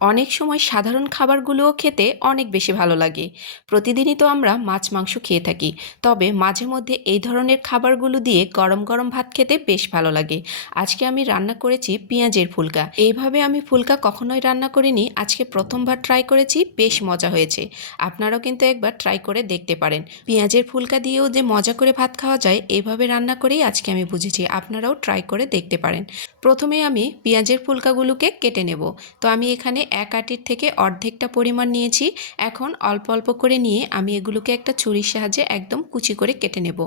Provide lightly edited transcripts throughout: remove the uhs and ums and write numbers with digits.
অনেক সময় সাধারণ খাবারগুলোও খেতে অনেক বেশি ভালো লাগে। প্রতিদিনই তো আমরা মাছ মাংস খেয়ে থাকি, তবে মাঝে মধ্যে এই ধরনের খাবারগুলো দিয়ে গরম গরম ভাত খেতে বেশ ভালো লাগে। আজকে আমি রান্না করেছি পেঁয়াজের ফুলকা। এইভাবে আমি ফুলকা কখনোই রান্না করিনি, আজকে প্রথমবার ট্রাই করেছি, বেশ মজা হয়েছে। আপনারাও কিন্তু একবার ট্রাই করে দেখতে পারেন। পেঁয়াজের ফুলকা দিয়েও যে মজা করে ভাত খাওয়া যায়, এইভাবে রান্না করেই আজকে আমি বুঝেছি। আপনারাও ট্রাই করে দেখতে পারেন। প্রথমে আমি পেঁয়াজের ফুলকাগুলোকে কেটে নেব। তো আমি এখানে এক আটির থেকে অর্ধেকটা পরিমাণ নিয়েছি। এখন অল্প অল্প করে নিয়ে আমি এগুলোকে একটা ছুরির সাহায্যে একদম কুচি করে কেটে নেব।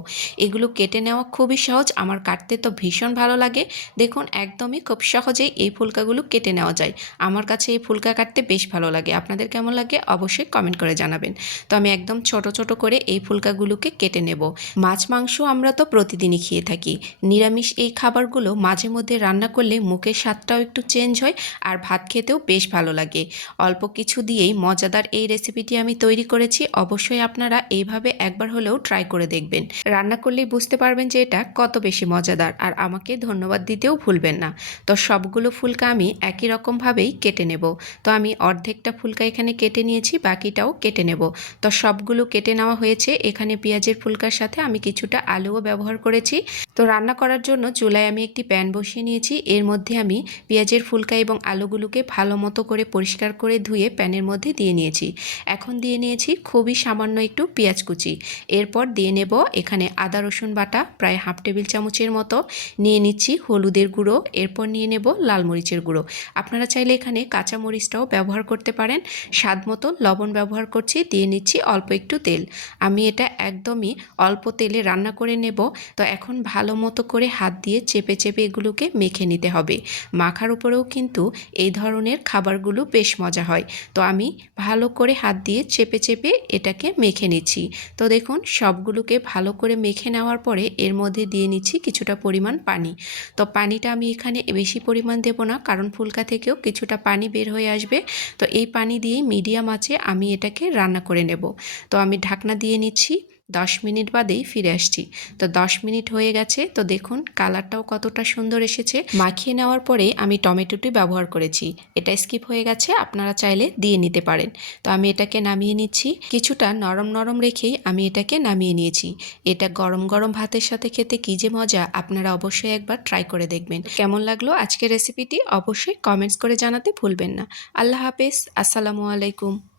এগুলো কেটে নেওয়া খুবই সহজ, আমার কাটতে তো ভীষণ ভালো লাগে। দেখুন একদমই খুব সহজেই এই ফুলকাগুলো কেটে নেওয়া যায়। আমার কাছে এই ফুলকা কাটতে বেশ ভালো লাগে। আপনাদের কেমন লাগে অবশ্যই কমেন্ট করে জানাবেন। তো আমি একদম ছোট ছোট করে এই ফুলকাগুলোকে কেটে নেব। মাছ মাংস আমরা তো প্রতিদিনই খেয়ে থাকি। নিরামিষ এই খাবারগুলো মাঝে মধ্যে রান্না করলে মুখের স্বাদটাও একটু চেঞ্জ হয়, আর ভাত খেতেও বেশ ভালো লাগে। অল্প কিছু দিয়েই মজাদার এই রেসিপিটি আমি তৈরি করেছি। অবশ্যই আপনারা এইভাবে একবার হলেও ট্রাই করে দেখবেন। রান্না করলেই বুঝতে পারবেন যে এটা কত বেশি মজাদার, আর আমাকে ধন্যবাদ দিতেও ভুলবেন না। তো সবগুলো ফুলকা আমি একই রকমভাবেই কেটে নেব। তো আমি অর্ধেকটা ফুলকা এখানে কেটে নিয়েছি, বাকিটাও কেটে নেব। তো সবগুলো কেটে নেওয়া হয়েছে। এখানে পেঁয়াজের ফুলকার সাথে আমি কিছুটা আলুও ব্যবহার করেছি। তো রান্না করার জন্য চুলায় আমি একটি প্যান বসিয়ে নিয়েছি। এর মধ্যে আমি পেঁয়াজের ফুলকা এবং আলুগুলোকে ভালো মতো করে পরিষ্কার করে ধুয়ে প্যানের মধ্যে দিয়ে নিয়েছি। এখন দিয়ে নিয়েছি খুবই সামান্য একটু পেঁয়াজ কুচি। এরপর দিয়ে নেব এখানে আদা রসুন বাটা প্রায় হাফ টেবিল চামচের মতো, নিয়ে নিচ্ছি হলুদের গুঁড়ো, এরপর নিয়ে নেব লাল মরিচের গুঁড়ো। আপনারা চাইলে এখানে কাঁচা মরিচটাও ব্যবহার করতে পারেন। স্বাদ মতো লবণ ব্যবহার করছি, দিয়ে নিচ্ছি অল্প একটু তেল। আমি এটা একদমই অল্প তেলে রান্না করে নেব। তো এখন ভালো মতো করে হাত দিয়ে চেপে চেপে এগুলোকে মেখে নিতে হবে। মাখার উপরেও কিন্তু এই ধরনের খাবারগুলো বেশ মজা হয়। তো আমি ভালো করে হাত দিয়ে চেপে চেপে এটাকে মেখে নিচ্ছি। তো দেখুন সবগুলোকে ভালো করে মেখে নেওয়ার পরে এর মধ্যে দিয়ে নিচ্ছি কিছুটা পরিমাণ পানি। তো পানিটা আমি এখানে বেশি পরিমাণ দেব না, কারণ ফুলকা থেকেও কিছুটা পানি বের হয়ে আসবে। তো এই পানি দিয়েই মিডিয়াম আঁচে আমি এটাকে রান্না করে নেব। তো আমি ঢাকনা দিয়ে নিচ্ছি। 10 মিনিট বাদেই ফিরে আসছি। তো 10 মিনিট হয়ে গেছে। তো দেখুন কালারটাও কতটা সুন্দর এসেছে। মাখিয়ে নেওয়ার পরে আমি টমেটোটি ব্যবহার করেছি, এটা স্কিপ হয়ে গেছে, আপনারা চাইলে দিয়ে নিতে পারেন। তো আমি এটাকে নামিয়ে নিচ্ছি। কিছুটা নরম নরম রেখেই আমি এটাকে নামিয়ে নিয়েছি। এটা গরম গরম ভাতের সাথে খেতে কী যে মজা, আপনারা অবশ্যই একবার ট্রাই করে দেখবেন। কেমন লাগলো আজকের রেসিপিটি অবশ্যই কমেন্টস করে জানাতে ভুলবেন না। আল্লাহ হাফেজ, আসসালামু আলাইকুম।